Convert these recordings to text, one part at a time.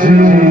কেউ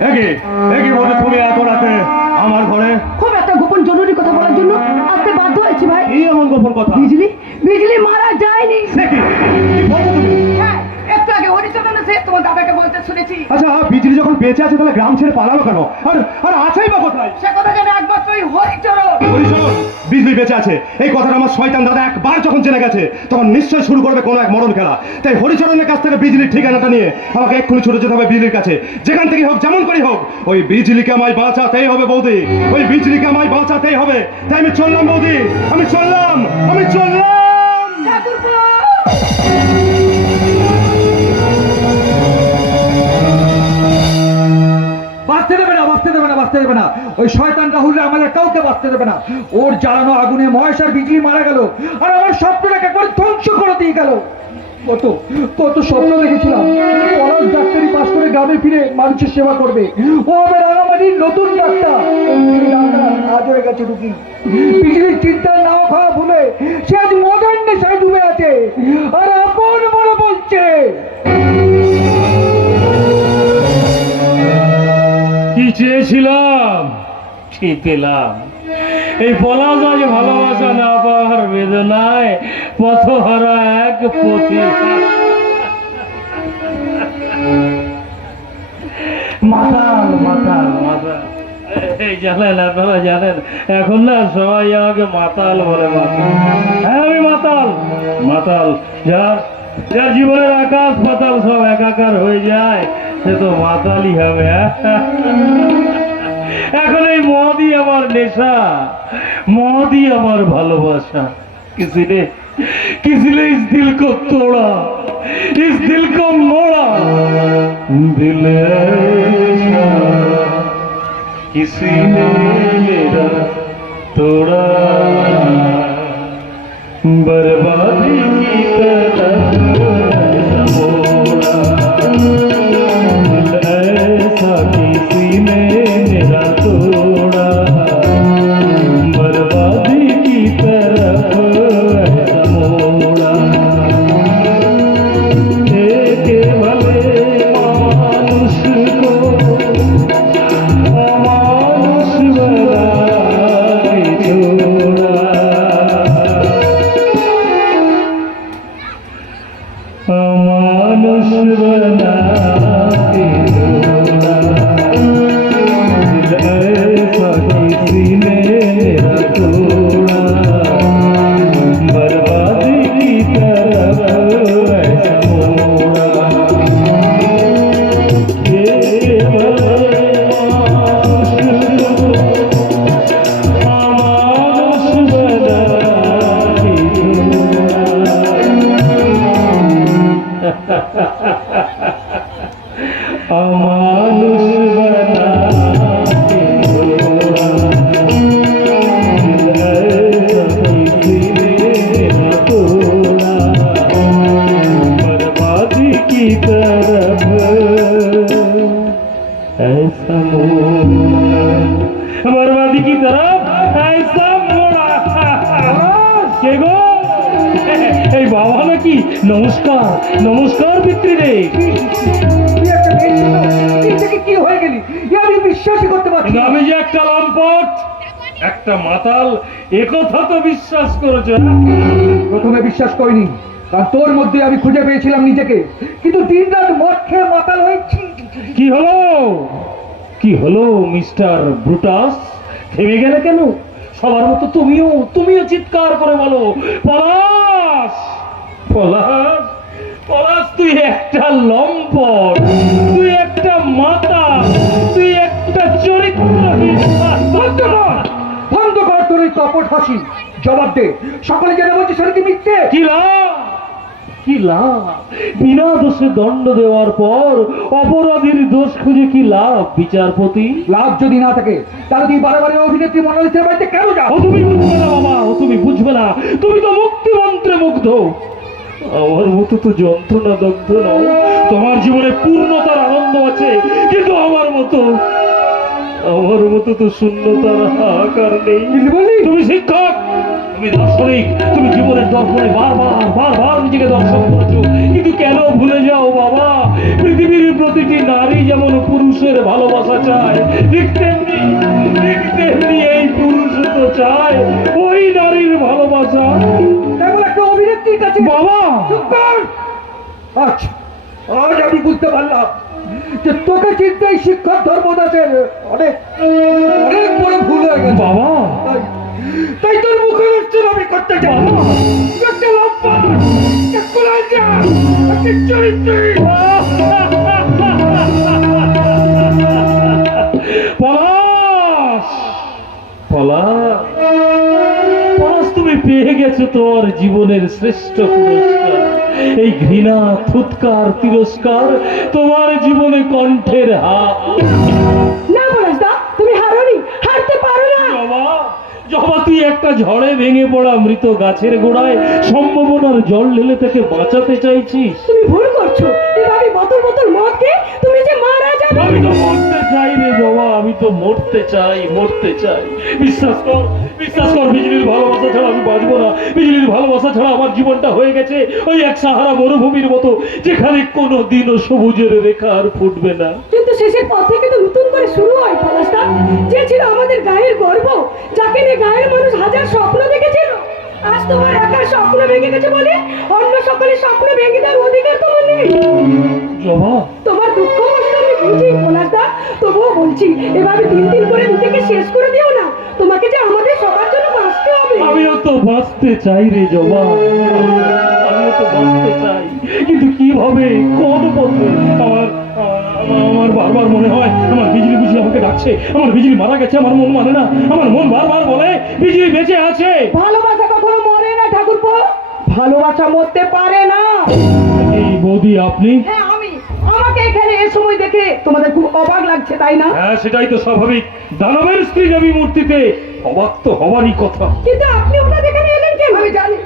এগে একই বলে তুমি এত রাতে আমার ঘরে। খুব একটা গোপন জরুরি কথা বলার জন্য আসতে বাধ্য হয়েছি ভাই। এই এমন গোপন কথা? বিজলি বিজলি মারা যায়নি। সে? কি বলো তুমি? হ্যাঁ একটু আগে হরিচরণ এসে তোমার দাদাকে বলতে শুনেছি। আচ্ছা বিজলি যখন বেঁচে আছে তাহলে গ্রাম ছেড়ে পালালো কেন? আর আর আছেই বা কোথায়? সে কথা জানে একমাত্র ওই হরিচরণ। হরিচরণ, বিজলি বেঁচে আছে। এই কথাটা আমার শয়তান দাদা একবার যখন জেনে গেছে তখন নিশ্চয় শুরু করবে কোনো এক মরণ খেলা। তাই হরিচরণের কাছ থেকে বিজলির ঠিকানাটা নিয়ে আমাকে এক্ষুনি ছুটে যেতে হবে বিজলির কাছে। যেখান থেকে হোক যেমন করেই হোক ওই বিজলিকে আমায় বাঁচাতেই হবে বৌদি। ওই বিজলিকে আমায় বাঁচাতেই হবে। তাই আমি চললাম বৌদি। আমি চললাম আমি চললাম। ঠাকুরপো! বাঁচতে দেবে না। না ওই শয়তান রাহুল আমাদের কাউকে বাঁচতে দেবে না। ওর জ্বালানো আগুনে মহেশ বিজলি মারা গেল আর আমার স্বপ্নটাকে একবার ধ্বংস করে দিয়ে গেল। কত কত স্বপ্ন দেখেছিলাম। পলাশ ডাক্তারি পাশ করে গ্রামে ফিরে মানুষের সেবা করবে। ও হবে রাঙামাটির নতুন ডাক্তার। আজ হয়ে গেছে রুগী। বিজলির চিন্তায় নাও খাওয়া ভুলে সে এই পলাশ আজ ভালোবাসা না পাওয়ার বেদনায় পথহারা এক পথি। মাতাল মাতাল মাতাল। এই জানেন আপনারা জানেন, এখন না সবাই আমাকে মাতাল বলে মাতাল। হ্যাঁ আমি মাতাল। মাতাল। যার যার জীবনের আকাশ পাতাল সব একাকার হয়ে যায়, সে তো মাতালই হবে হ্যাঁ? এখন এই মদই আমার নেশা মদই আমার ভালোবাসা किसी ने किसी ने इस दिल को तोड़ा इस दिल को मोड़ा दिल ऐसा किसी ने मेरा तोड़ा बर्बादी की तरफ মাতাল একথা তো বিশ্বাস করেছে হ্যাঁ? প্রথমে বিশ্বাস করিনি কারণ তোর মধ্যে আমি খুঁজে পেয়েছিলাম নিজেকে। কিন্তু দিন রাত মদ খেয়ে মাতাল হয়েছি কি হলো? কি হলো মিস্টার ব্রুটাস? থেমে গেলে কেন? সবার মতো তুমিও তুমিও চিৎকার করে বলো পলাশ পলাশ পলাশ তুই একটা লম্পট তুই একটা মাতা তুই একটা চরিত্রহীন বন্ধ কর তোর কপট হাসি জবাব দে। সকলে জেনে বলছি সেটা কি মিথ্যে? কি লাভ কি লাভ বিনা দোষে দণ্ড দেওয়ার পর অপরাধীর দোষ খুঁজে কি লাভ বিচারপতি? লাভ যদি না থাকে তাহলে তুই বারে বারে অভিনেত্রী মনোনীতের বাড়িতে কেন যাও? ও তুমি বুঝবে না বাবা ও তুমি বুঝবে না। তুমি তো মুক্তি মন্ত্রে মুগ্ধ। আমার মতো তো যন্ত্রণা দগ্ধ নও। তোমার জীবনে পূর্ণতার আনন্দ আছে কিন্তু আমার মতো আমার মতো তো শূন্যতার হাহাকার নেই। তুমি শিক্ষক তুমি দার্শনিক তুমি জীবনের দর্শনে বারবার বারবার নিজেকে দর্শন করেছ। কিন্তু কেন ভুলে যাও বাবা? পৃথিবীর প্রতিটি নারী যেমন পুরুষের ভালোবাসা চায় ঠিক তেমনি ঠিক তেমনি এই পুরুষ তো চায়। ওই নারীর ভালোবাসা। কেবল একটা অভিনেত্রীর কাছে বাবা! আজ আজ আমি বুঝতে পারলাম যে তোকে চিন্তাই ধর্মদাসের অনেক অনেক বড় ভুল হয়ে গেছে। বাবা। তাই তোর মুখে উচ্চার আমি করতে চাই। একটা লম্বা। একটা কুলাইজা একটা চরিত্রী। পলাশ। পলাশ পলাশ তুমি পেয়ে গেছো তোমার জীবনের শ্রেষ্ঠ পুরস্কার। এই ঘৃণা থুৎকার তিরস্কার তোমার জীবনে কণ্ঠের হাত। না পলাশদা তুমি হারোনি হারতে পারো না। জবা জবা তুই একটা ঝড়ে ভেঙে পড়া মৃত গাছের গোড়ায় সম্ভাবনার জল ঢেলে তাকে বাঁচাতে চাইছিস? তুমি ভুল করছ। এভাবে বোতল বোতল মদ খেয়ে তুমি যে মারা যাবে। আমি তো মরতে চাই রে জবা আমি তো মরতে চাই মরতে চাই। বিশ্বাস কর বিশ্বাস কর বিজলির ভালোবাসা ছাড়া আমি বাঁচবো না। বিজলির ভালোবাসা ছাড়া আমার জীবনটা হয়ে গেছে ওই এক সাহারা মরুভূমির মতো যেখানে কোনো দিনও সবুজের রেখা আর ফুটবে না। কিন্তু শেষের পথ থেকে তো নতুন করে শুরু হয় পলাশদা। যে ছিল আমাদের গায়ের গর্ব যাকে নিয়ে গায়ের মানুষ হাজার স্বপ্ন দেখেছিল আজ তোমার একার স্বপ্ন ভেঙে গেছে বলে অন্য সকলের স্বপ্ন ভেঙে দেওয়ার অধিকার তোমার নেই। তোমার দুঃখ কষ্ট বুঝি পলাশদা তবুও বলছি এভাবে দিন দিন করে নিজেকে শেষ করে দিও না। তোমাকে যে আমাদের সবার জন্য বাঁচতে হবে। আমিও তো বাঁচতে চাই রে জবা। আমিও তো বাঁচতে চাই। কিন্তু কীভাবে? কোন পথে? আমার আমার- বারবার মনে হয় আমার বিজলি বুঝি আমাকে ডাকছে। আমার বিজলি মারা গেছে আমার মন মানে না। আমার মন বারবার বলে বিজলি বেঁচে আছে। ভালোবাসা কখনো মরে না ঠাকুরপো। ভালোবাসা মরতে পারে না। এই বৌদি আপনি? হ্যাঁ এ সময় দেখে তোমাদের খুব অবাক লাগছে তাই না? হ্যাঁ সেটাই তো স্বাভাবিক। দানবের স্ত্রী দেবী মূর্তিতে অবাক তো হবারই কথা। কিন্তু আপনি ওনার এখানে এলেন কেন আমি জানি?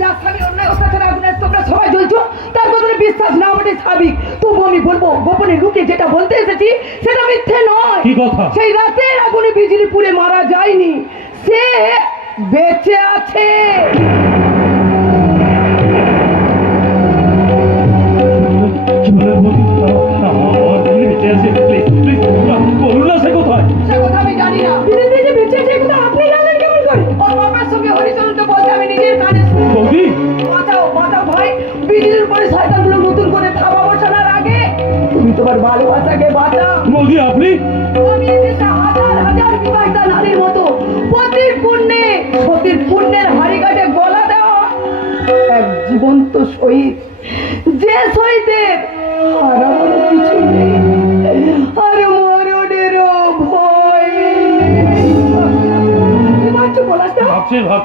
যার স্বামী অন্যায় অত্যাচার আগুনে তোমরা সবাই জ্বলছো তার কথা বিশ্বাস না আমাদের স্বাভাবিক। তবু আমি বলব গোপনে লুকে যেটা বলতে এসেছি সেটা মিথ্যে নয়। কি কথা? সেই রাতের আগুনে বিজলি পুড়ে মারা যায়নি সে বেঁচে আছে। তোমার ভালোবাসাকে বাঁচা বৌদি আপনি? আমি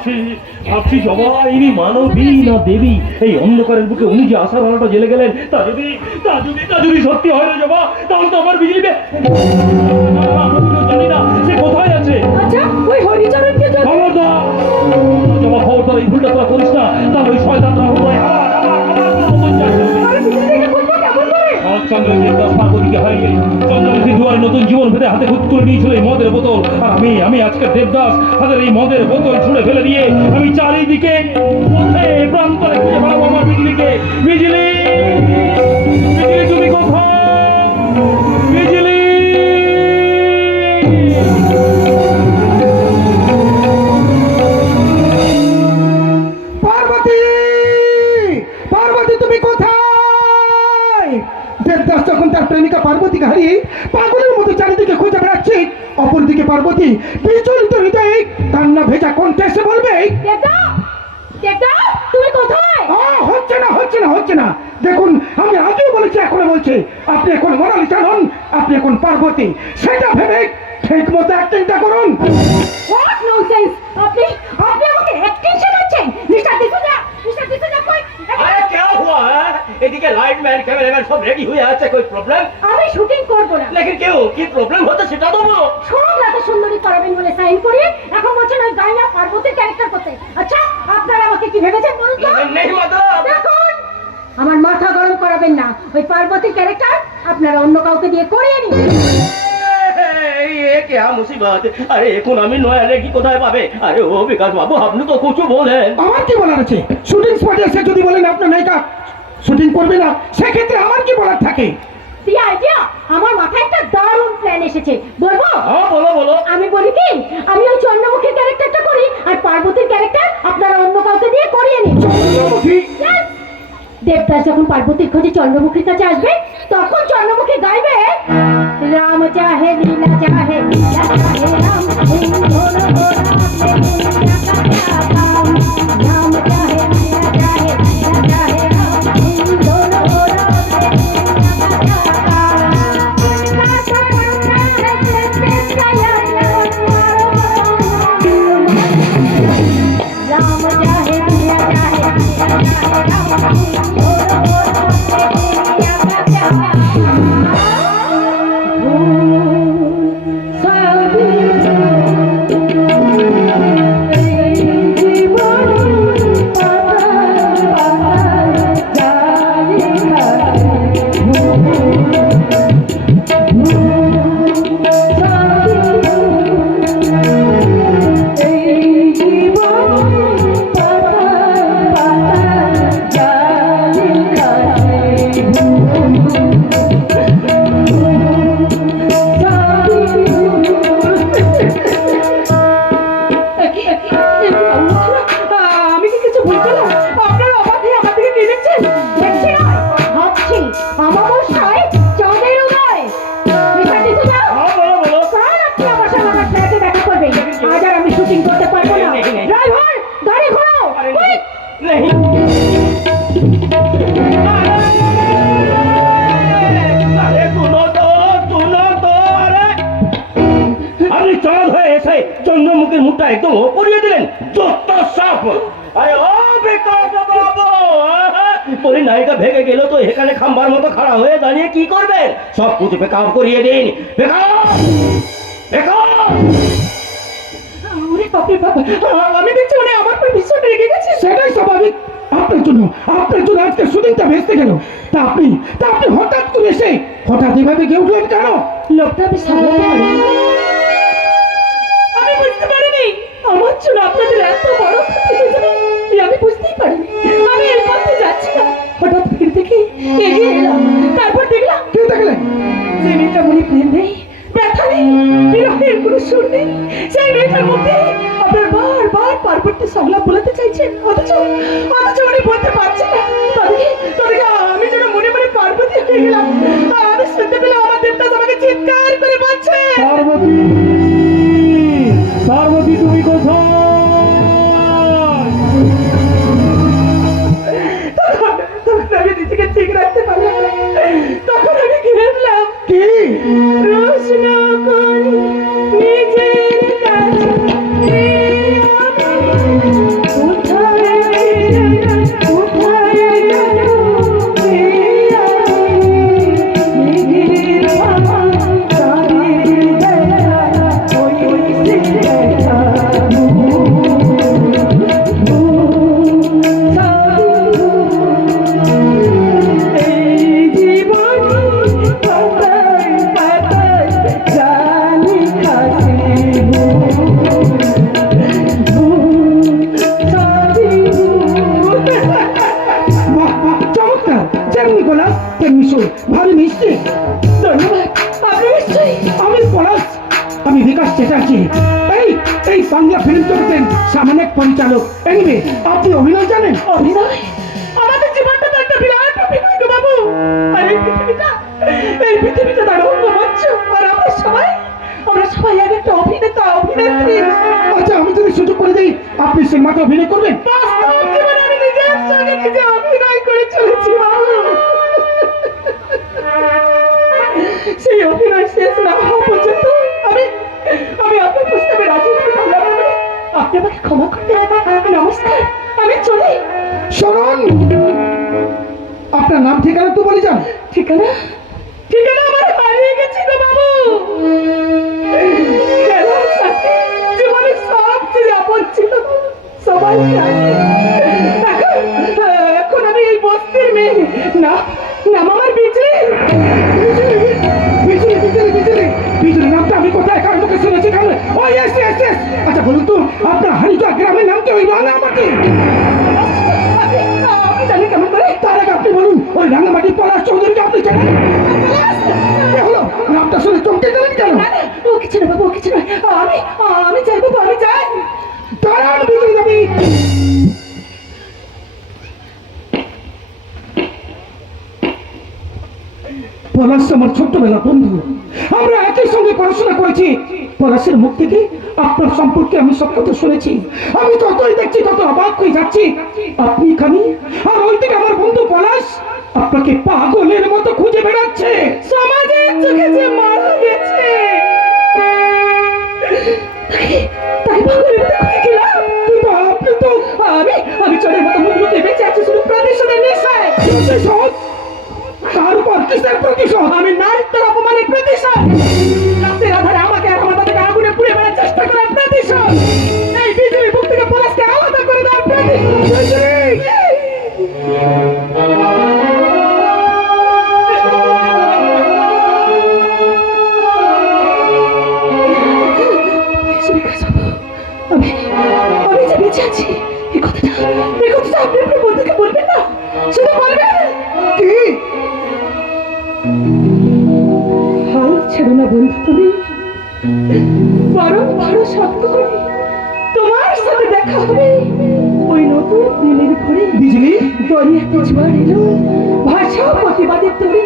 ভাবছি ভাবছি ভাবছি ইনি মানবী না দেবী। এই অন্ধকারের বুকে উনি যে আশার আলোটা জেলে গেলেন তা যদি তা যদি তা যদি সত্যি হয় না জবা তাহলে তো আমার বিজলি বে- আমি তো জানি না সে কোথায় আছে? আচ্ছা ওই হরিচরণকে খবর দাও জবা এই হাতে হুত্তুর নিয়েছিল এই মদের বোতল। আর আমি আমি আজকে দেবদাস তাদের এই মদের বোতল ছুঁড়ে ফেলে দিয়ে আমি চারিদিকে প্রান্তরে খুঁজে পাবো আমার বিজলিকে। বিজলি তুমি পার্বতী, তুমি কোথায়? পার্বতীকে হারিয়ে পাগলের মতো চারিদিকে খুঁজে বেড়াচ্ছে অপরদিকে পার্বতী বিচলিত হৃদয়ে কান্না ভেজা কণ্ঠে এসে বলবে টেকা টেকা তুমি কোথায়? হচ্ছে না হচ্ছে না হচ্ছে না। দেখুন আমি আগেও বলেছি এখনও বলছি। আপনি এখন মোনালিসা নন আপনি এখন পার্বতী। সেটা ভেবে ঠিক মতো অ্যাক্টিংটা করুন। হোয়াট ননসেন্স আপনি আপনি আমাকে অ্যাক্টিং শেখাচ্ছেন মিস্টার ডিসুজা মিস্টার ডিসুজা কই আরে কে হ্যাঁ? এদিকে লাইট ম্যান ক্যামেরাম্যান সব রেডি হয়ে আছে প্রবলেম আমি শুটিং করব না। কেউ কি প্রবলেম হতে সেটা সব রাতে সুন্দরী করাবেন বলে সাইন করি এখন বলছেন ওই পার্বতী ক্যারেক্টার করতে। আচ্ছা আপনারা আমাকে কি ভেবেছেন বলুন তো? নেই আমার মাথা গরম করাবেন না। ওই পার্বতী ক্যারেক্টার আপনারা অন্য কাউকে দিয়ে করিয়ে নিন। क्या মুসিবত আরে এখন আমি নয়া রেখি কোথায় পাবে আরে ও বিকাশ বাবু আপনি তো কিছু বলেন আমার কি বলার আছে? শুটিং স্পটে এসে যদি বলেন আপনার নায়িকা শুটিং করবে না সেক্ষেত্রে আমার কি বলার থাকে? আমার মাথায় একটা দারুণ প্ল্যান এসেছে। বলব? বলো বলো। আমি বলি কি আমি ওই চন্দ্রমুখীর ক্যারেক্টারটা করি আর পার্বতীর ক্যারেক্টার আপনারা অন্য কাউকে দিয়ে করিয়ে নিন। চন্দ্রমুখী? দেবদাস যখন পার্বতীর খোঁজে চন্দ্রমুখীর কাছে আসবে তখন চন্দ্রমুখী গাইবে। राम चाहे लीला चाहे लीला चाहे राम इन दोनों को राम में क्या क्या চন্দ্রমুখীর মুখটা একদম ও করিয়ে দিলেন। যত সাপ! আরে ও পরি নায়িকা ভেগে গেল তো এখানে খাম্বার মতো খাড়া হয়ে দাঁড়িয়ে কি করবেন সব কিছু বেকার করিয়ে দিন। আমি দেখছি মানে আমার উপর ভীষণ রেগে গেছে। সেটাই স্বাভাবিক। আপনার জন্য আপনার জন্য আজকে শুটিংটা ভেস্তে গেল। তা আপনি তা আপনি হঠাৎ করে এসে হঠাৎ এভাবে গিয়ে উঠলেন কেন? লোকটা আমি সামলাতে বাংলা ফিল্ম করতেন সামান্য পরিচালক। এনিবে আপনি অভিনয় জানেন? অভিনয়? আমাদের জীবনটা তো একটা বিরাট অভিনয় গো বাবু। আর এই পৃথিবীটা এই পৃথিবীটা আর আমরা সবাই আমরা সবাই আর একটা অভিনেতা অভিনেত্রী। আচ্ছা আমি যদি সুযোগ করে দিই আপনি সিনেমাতে অভিনয় করবেন? আমি নিজের সঙ্গে নিজে অভিনয় করে চলেছি বাবু। সেই অভিনয় শেষ না হওয়া পর্যন্ত আমি আমি আপনার প্রস্তাবে রাজি আপনি আমাকে ক্ষমা করতে নমস্কার আমি চলি। শরণ আপনার নাম ঠিকানা তো বলে যান। ঠিকানা? ঠিকানা আমার হারিয়ে গেছে গো বাবু। জীবনে সব চেয়ে ছিল সবাই এখন আমি এই বস্তির মেয়ে। না ইয়েস ইয়েস ইয়েস আচ্ছা বলুন তো আপনার হারিজা গ্রামের নাম কি? আপনি জানেন কেমন করে। তার আগে আপনি বলুন ওই রাঙামাটি পলাশ চৌধুরীকে আপনি চেনেন? হলো নামটা শুনে চমকে গেলেন কেন? না, না, ও কিছু না বাবু ও কিছু না আমি আমি বাবু আমি যাই আমার ছোট্টবেলা বন্ধু। আমরা একই সঙ্গে পড়াশোনা করেছি। পলাশের মুখ থেকে আপনার সম্পর্কে আমি সব কথা শুনেছি। আমি যতই দেখছি, তত অবাক হয়ে যাচ্ছি। আপনি এখানে আর ওই থেকে আমার বন্ধু পলাশ আপনাকে পাগলের মতো খুঁজে বেড়াচ্ছে। সমাজের চোখে যে মারা গেছে। তাই- পাগলের মতো খুঁজে গেলাম। আপনি তো আমি আমি চোরের বড় শক্ত করে। তোমার সাথে দেখা হবে। ওই নতুন দিনের বিজলি? দরিয়াতে জোয়ার এলো। ভাষা প্রতিবাদের তরে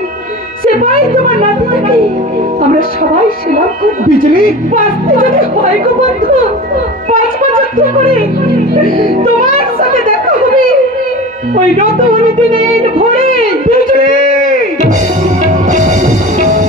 সে পাই তোমার আমরা সবাই সেলাম করি। বিজলি? বাঁচতে যদি হয় গো বন্ধু পাঁচ বছর করে। তোমার সাথে দেখা হবে। ওই নতুন দিনের ভরে বিজলি?